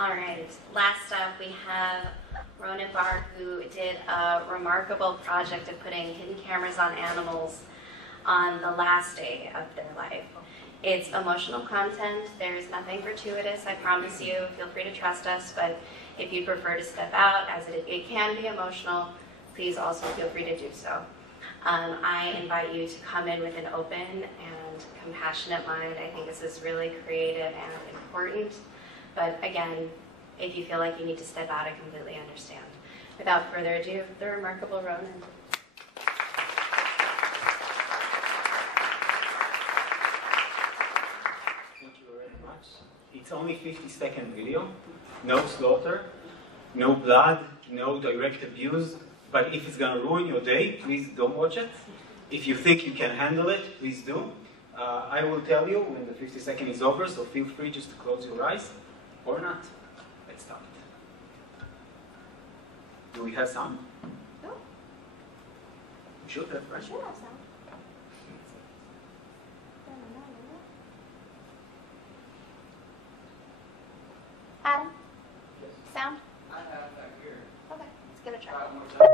All right, last up we have Ronan Bar, who did a remarkable project of putting hidden cameras on animals on the last day of their life. It's emotional content. There's nothing gratuitous, I promise you. Feel free to trust us, but if you prefer to step out, as it can be emotional, please also feel free to do so. I invite you to come in with an open and compassionate mind. I think this is really creative and important. But again, if you feel like you need to step out, I completely understand. Without further ado, the remarkable Ronan. Thank you very much. It's only 50-second video, no slaughter, no blood, no direct abuse. But if it's going to ruin your day, please don't watch it. If you think you can handle it, please do. I will tell you when the 50-second is over, so feel free just to close your eyes. Or not. Let's start. Do we have sound? No. We should have, right? We should have sound. Adam? Yes. Sound? I have that here. Okay, let's give it a try. Try it one more time.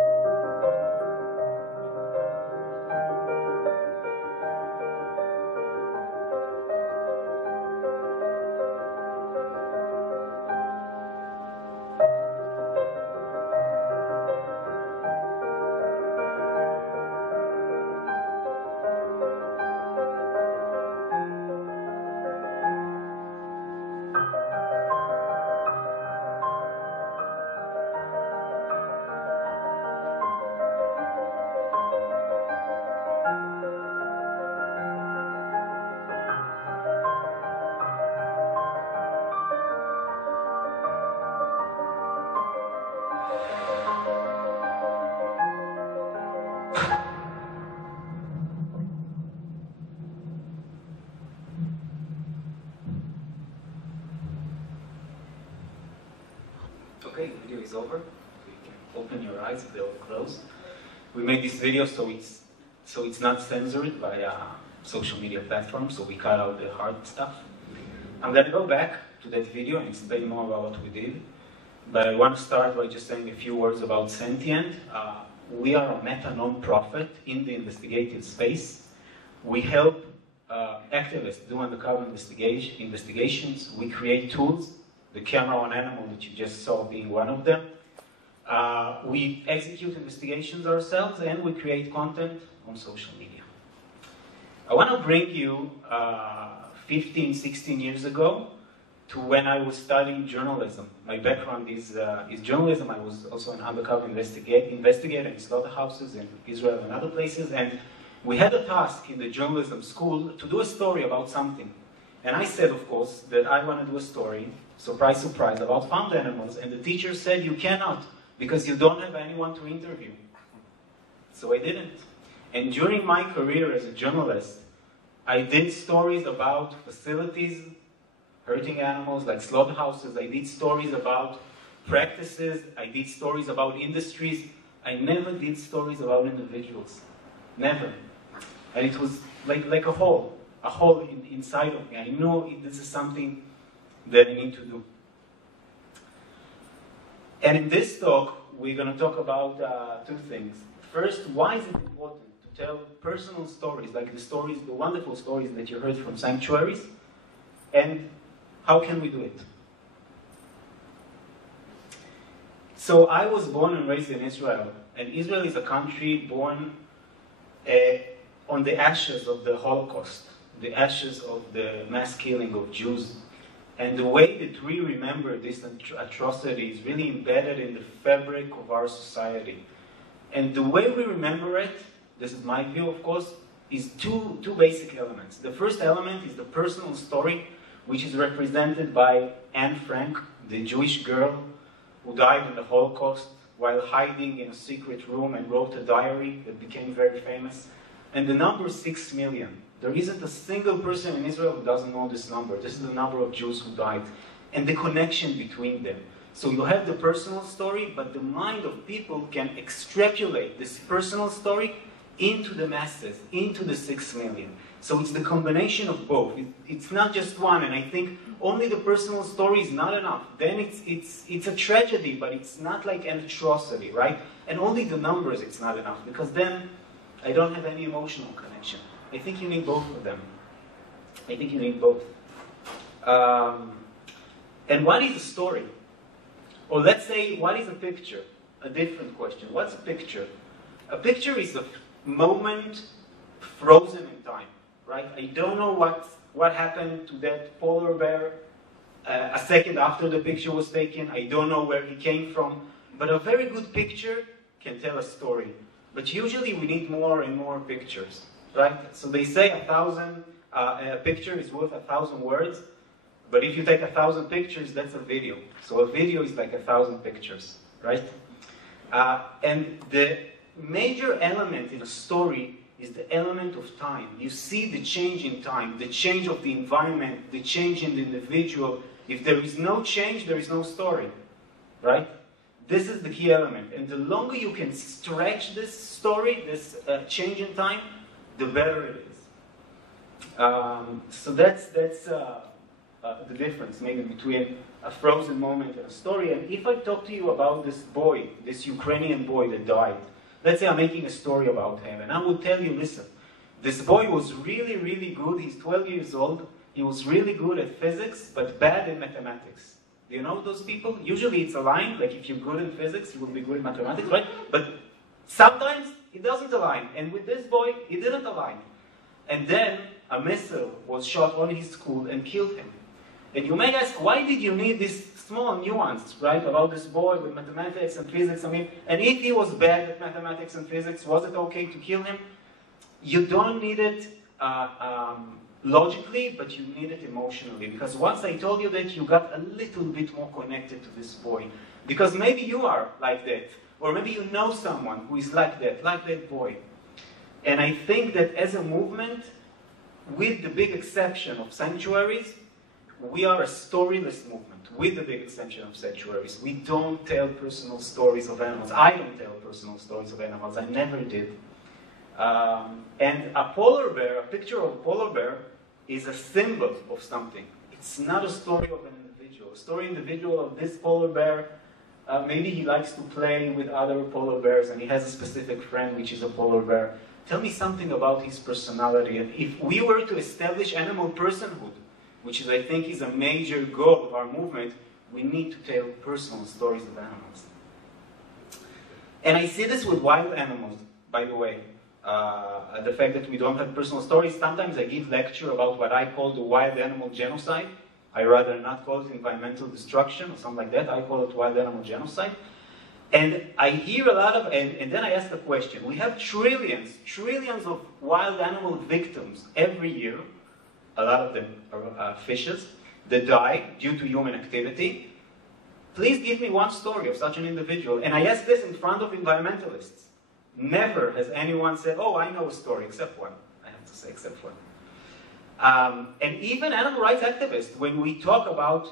Okay, the video is over. You can open your eyes if they're all closed. We made this video so it's not censored by social media platforms, so we cut out the hard stuff. I'm going to go back to that video and explain more about what we did. But I want to start by just saying a few words about Sentient. We are a meta non-profit in the investigative space. We help activists do undercover investigations. We create tools, the camera on animal that you just saw being one of them. We execute investigations ourselves, and we create content on social media. I want to bring you 15, 16 years ago to when I was studying journalism. My background is journalism. I was also an undercover investigator in slaughterhouses in Israel and other places. And we had a task in the journalism school to do a story about something. And I said, of course, that I want to do a story, surprise, surprise, about farmed animals. And the teacher said, you cannot, because you don't have anyone to interview. So I didn't. And during my career as a journalist, I did stories about facilities hurting animals, like slaughterhouses. I did stories about practices. I did stories about industries. I never did stories about individuals. Never. And it was like a hole inside of me. I know this is something that I need to do. And in this talk, we're going to talk about two things. First, why is it important to tell personal stories, like the wonderful stories that you heard from sanctuaries, and how can we do it? So I was born and raised in Israel, and Israel is a country born on the ashes of the Holocaust, the ashes of the mass killing of Jews. And the way that we remember this atrocity is really embedded in the fabric of our society. And the way we remember it, this is my view, of course, is two basic elements. The first element is the personal story, which is represented by Anne Frank, the Jewish girl who died in the Holocaust while hiding in a secret room and wrote a diary that became very famous. And the number 6 million. There isn't a single person in Israel who doesn't know this number. This is the number of Jews who died. And the connection between them. So you have the personal story, but the mind of people can extrapolate this personal story into the masses, into the 6 million. So it's the combination of both. It's not just one, and I think only the personal story is not enough. Then it's a tragedy, but it's not like an atrocity, right? And only the numbers, it's not enough, because then I don't have any emotional connection. I think you need both of them. I think you need both. And what is a story? Or let's say, what is a picture? A different question. What's a picture? A picture is a moment frozen in time, right? I don't know what happened to that polar bear a second after the picture was taken. I don't know where he came from. But a very good picture can tell a story. But usually we need more and more pictures, right? So they say a picture is worth 1,000 words. But if you take 1,000 pictures, that's a video. So a video is like 1,000 pictures, right? And the major element in a story is the element of time. You see the change in time, the change of the environment, the change in the individual. If there is no change, there is no story, right? This is the key element. And the longer you can stretch this story, this change in time, the better it is. So that's the difference maybe between a frozen moment and a story. And if I talk to you about this boy, this Ukrainian boy that died, let's say I'm making a story about him, and I would tell you, listen, this boy was really, really good. He's 12 years old. He was really good at physics, but bad in mathematics. Do you know those people? Usually it's aligned, like if you're good in physics, you will be good in mathematics, right? But sometimes it doesn't align. And with this boy, it didn't align. And then a missile was shot on his school and killed him. And you may ask, why did you need this small nuance, right, about this boy with mathematics and physics? I mean, and if he was bad at mathematics and physics, was it okay to kill him? You don't need it logically, but you need it emotionally. Because once I told you that, you got a little bit more connected to this boy. Because maybe you are like that. Or maybe you know someone who is like that boy. And I think that as a movement, with the big exception of sanctuaries, we are a storyless movement, with the big exception of sanctuaries. We don't tell personal stories of animals. I don't tell personal stories of animals. I never did. And a polar bear, a picture of a polar bear, is a symbol of something. It's not a story of an individual. A story individual of this polar bear, maybe he likes to play with other polar bears and he has a specific friend which is a polar bear. Tell me something about his personality. And if we were to establish animal personhood, which is, I think, is a major goal of our movement, we need to tell personal stories of animals. And I see this with wild animals, by the way. The fact that we don't have personal stories. Sometimes I give lecture about what I call the wild animal genocide. I rather not call it environmental destruction or something like that. I call it wild animal genocide. And I hear a lot of, and then I ask the question, we have trillions of wild animal victims every year. A lot of them are fishes that die due to human activity. Please give me one story of such an individual. And I ask this in front of environmentalists. Never has anyone said, oh, I know a story, except one. I have to say, except one. And even animal rights activists, when we talk about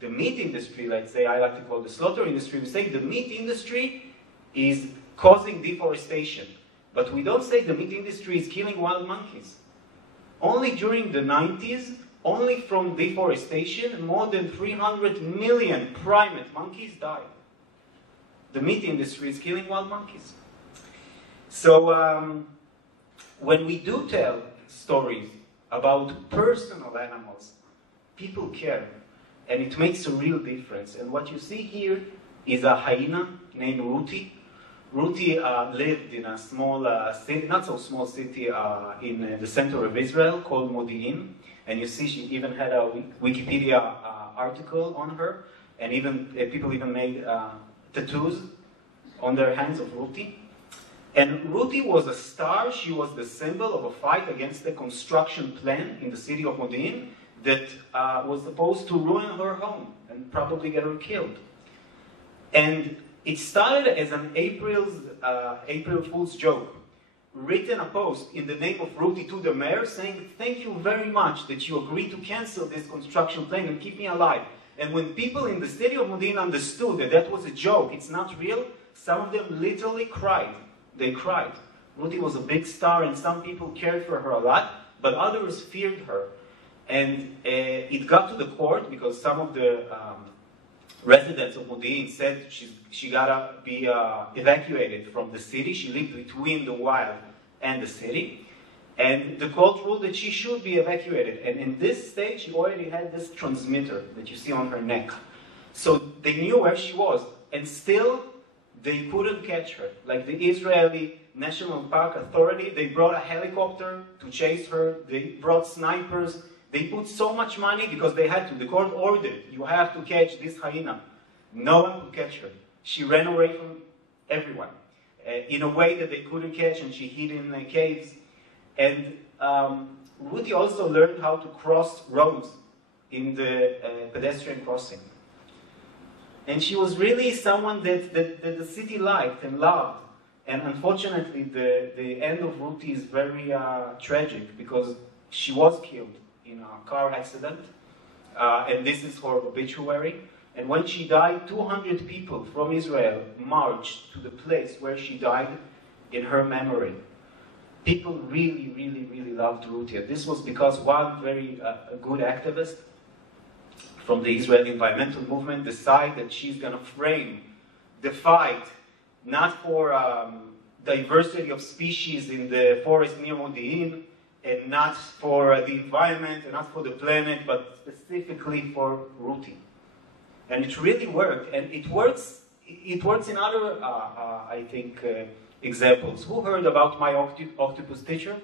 the meat industry, let's say, I like to call the slaughter industry, we say the meat industry is causing deforestation. But we don't say the meat industry is killing wild monkeys. Only during the 90s, only from deforestation, more than 300 million primate monkeys died. The meat industry is killing wild monkeys. So when we do tell stories about personal animals, people care. And it makes a real difference. And what you see here is a hyena named Ruti. Ruti lived in a small city, not so small city in the center of Israel called Modi'in. And you see she even had a Wikipedia article on her. And even people even made tattoos on their hands of Ruti. And Ruti was a star. She was the symbol of a fight against the construction plan in the city of Modi'in that was supposed to ruin her home and probably get her killed. And it started as an April Fool's joke. Written a post in the name of Ruti to the mayor saying, thank you very much that you agreed to cancel this construction plan and keep me alive. And when people in the city of Modi'in understood that that was a joke, it's not real, some of them literally cried. They cried. Ruti was a big star and some people cared for her a lot. but others feared her. And it got to the court because some of the residents of Modi'in said she gotta be evacuated from the city. She lived between the wild and the city. And the court ruled that she should be evacuated. And in this stage, she already had this transmitter that you see on her neck. So they knew where she was. And still, they couldn't catch her. Like the Israeli National Park Authority, they brought a helicopter to chase her. They brought snipers. They put so much money because they had to. The court ordered, you have to catch this hyena. No one could catch her. She ran away from everyone in a way that they couldn't catch, and she hid in caves. And Ruti also learned how to cross roads in the pedestrian crossing. And she was really someone that the city liked and loved. And unfortunately, the end of Ruti is very tragic because she was killed in a car accident. And this is her obituary. And when she died, 200 people from Israel marched to the place where she died in her memory. People really, really, really loved Ruti. This was because one very good activist from the Israeli environmental movement decided that she's going to frame the fight not for diversity of species in the forest near Modi'in, and not for the environment, and not for the planet, but specifically for Ruti. And it really worked, and it works in other, I think, examples. Who heard about My Octopus Teacher?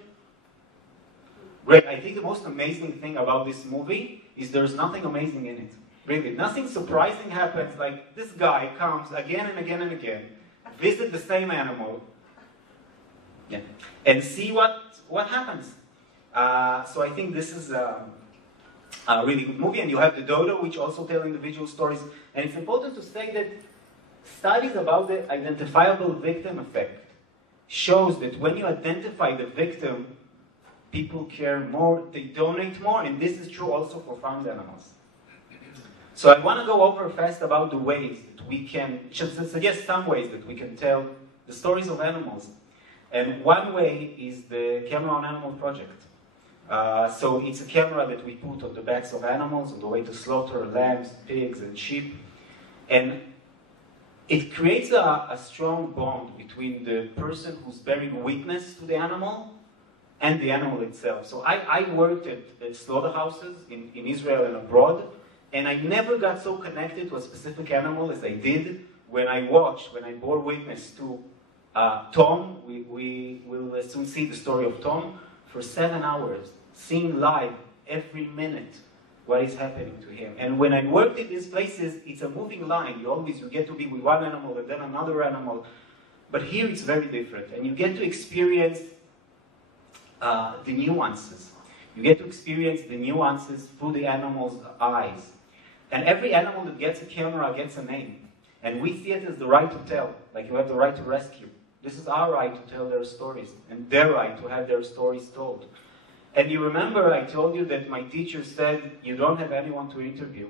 Great. I think the most amazing thing about this movie is there's nothing amazing in it. Really, nothing surprising happens. Like, this guy comes again and again and again, visit the same animal, and see what happens. So I think this is a really good movie. And you have The Dodo, which also tell individual stories. And it's important to say that studies about the identifiable victim effect shows that when you identify the victim, people care more, they donate more, and this is true also for farmed animals. So I want to go over fast about the ways that we can, just suggest some ways that we can tell the stories of animals. And one way is the Camera on Animal project. So it's a camera that we put on the backs of animals on the way to slaughter lambs, pigs, and sheep. And it creates a strong bond between the person who's bearing witness to the animal and the animal itself. So I worked at slaughterhouses in Israel and abroad, and I never got so connected to a specific animal as I did when I bore witness to Tom. We will soon see the story of Tom for 7 hours, seeing live every minute what is happening to him. And when I worked in these places, it's a moving line. You get to be with one animal and then another animal. But here it's very different. And you get to experience the nuances. You get to experience the nuances through the animal's eyes. And every animal that gets a camera gets a name. And we see it as the right to tell. Like you have the right to rescue. This is our right to tell their stories. And their right to have their stories told. And you remember I told you that my teacher said, you don't have anyone to interview.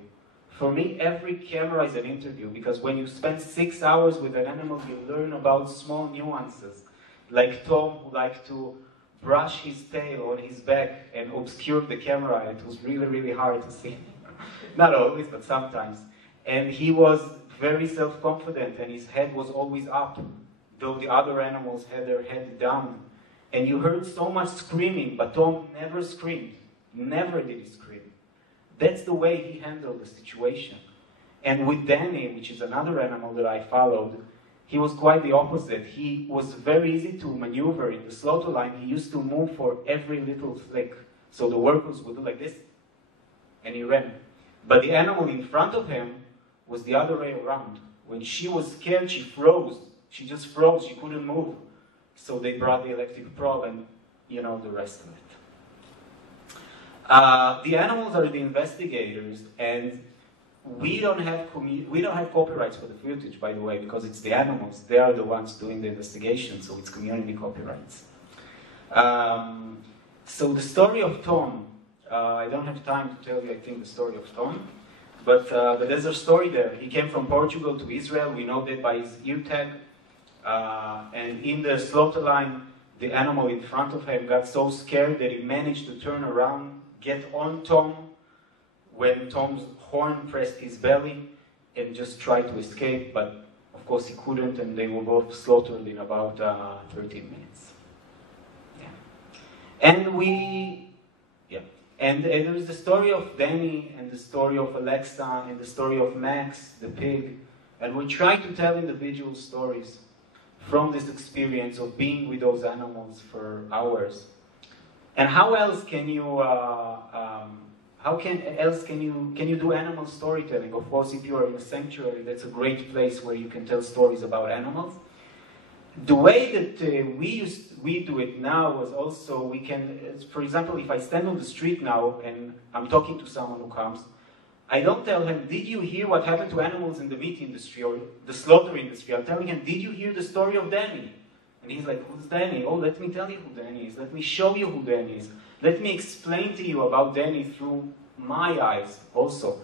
For me, every camera is an interview, because when you spend 6 hours with an animal, you learn about small nuances. Like Tom, who liked to brush his tail on his back and obscure the camera. It was really, really hard to see. Not always, but sometimes. And he was very self-confident, and his head was always up, though the other animals had their head down. And you heard so much screaming, but Tom never screamed. Never did he scream. That's the way he handled the situation. And with Danny, which is another animal that I followed, he was quite the opposite. He was very easy to maneuver in the slaughter line. He used to move for every little flick. So the workers would do like this, and he ran. But the animal in front of him was the other way around. When she was scared, she froze. She just froze. She couldn't move. So they brought the electric probe, and you know the rest of it. The animals are the investigators, and we don't have copyrights for the footage, by the way, because it's the animals. They are the ones doing the investigation, so it's community copyrights. So the story of Tom, I don't have time to tell you, I think, the story of Tom, but there's a story there. He came from Portugal to Israel. We know that by his ear tag. And in the slaughter line, the animal in front of him got so scared that he managed to turn around, get on Tom, when Tom's horn pressed his belly, and just try to escape, but of course he couldn't, and they were both slaughtered in about 13 minutes. Yeah. And there is the story of Danny, and the story of Alexa, and the story of Max, the pig, and we try to tell individual stories from this experience of being with those animals for hours. And how else can you can you do animal storytelling? Of course, if you are in a sanctuary, that's a great place where you can tell stories about animals. The way that we do it now is also we can, for example, if I stand on the street now and I'm talking to someone who comes, I don't tell him, did you hear what happened to animals in the meat industry or the slaughter industry? I'm telling him, did you hear the story of Danny? And he's like, who's Danny? Oh, let me tell you who Danny is. Let me show you who Danny is. Let me explain to you about Danny through my eyes also.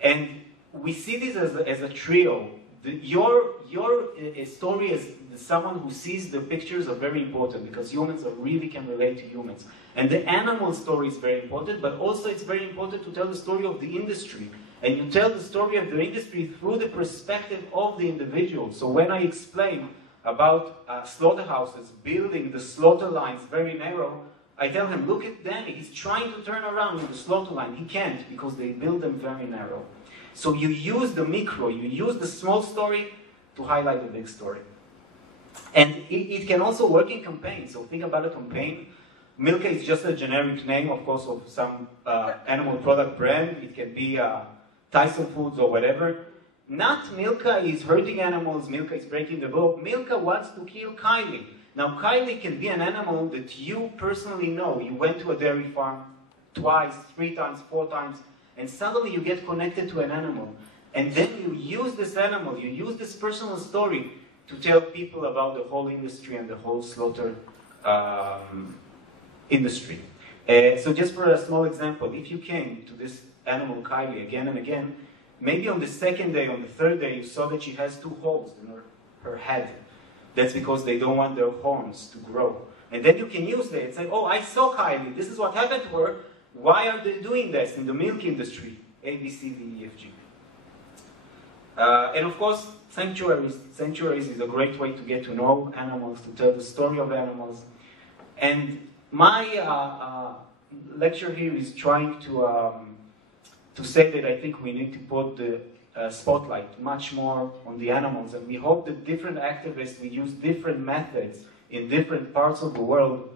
And we see this as a trio. Your story as someone who sees the pictures are very important because humans really can relate to humans. And the animal story is very important, but also it's very important to tell the story of the industry. And you tell the story of the industry through the perspective of the individual. So when I explain about slaughterhouses building the slaughter lines very narrow, I tell him, look at Danny, he's trying to turn around in the slaughter line. He can't because they build them very narrow. So you use the micro, you use the small story to highlight the big story. And it can also work in campaigns. So think about a campaign. Milka is just a generic name, of course, of some animal product brand. It can be Tyson Foods or whatever. Not Milka is hurting animals, Milka is breaking the law. Milka wants to kill Kylie. Now, Kylie can be an animal that you personally know. You went to a dairy farm twice, 3 times, 4 times, and suddenly you get connected to an animal. And then you use this animal, you use this personal story to tell people about the whole industry and the whole slaughter industry. So just for a small example, if you came to this animal Kylie again and again, maybe on the second day, on the third day, you saw that she has 2 holes in her head. That's because they don't want their horns to grow. And then you can use that and say, oh, I saw Kylie, this is what happened to her. Why are they doing this in the milk industry? A, B, C, D, E, F, G. And of course, sanctuaries. Sanctuaries is a great way to get to know animals, to tell the story of animals. And my lecture here is trying to say that I think we need to put the spotlight much more on the animals. And we hope that different activists will use different methods in different parts of the world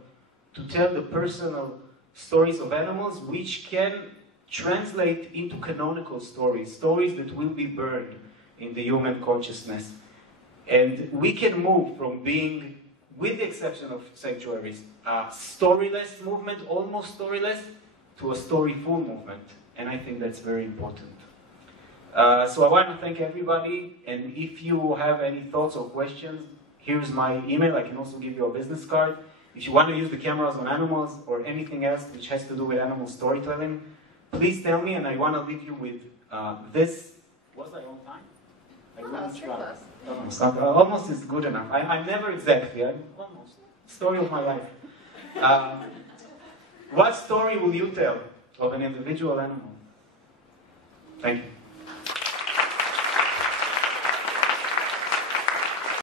to tell the personal stories of animals, which can translate into canonical stories, stories that will be burned in the human consciousness. And we can move from being, with the exception of sanctuaries, a storyless movement, almost storyless, to a storyful movement. And I think that's very important. So I want to thank everybody, and if you have any thoughts or questions, here's my email. I can also give you a business card. If you want to use the cameras on animals or anything else which has to do with animal storytelling, please tell me, and I want to leave you with this. Was I on time? Almost is good enough. I'm never exactly. I'm almost. Story of my life. What story will you tell of an individual animal? Thank you.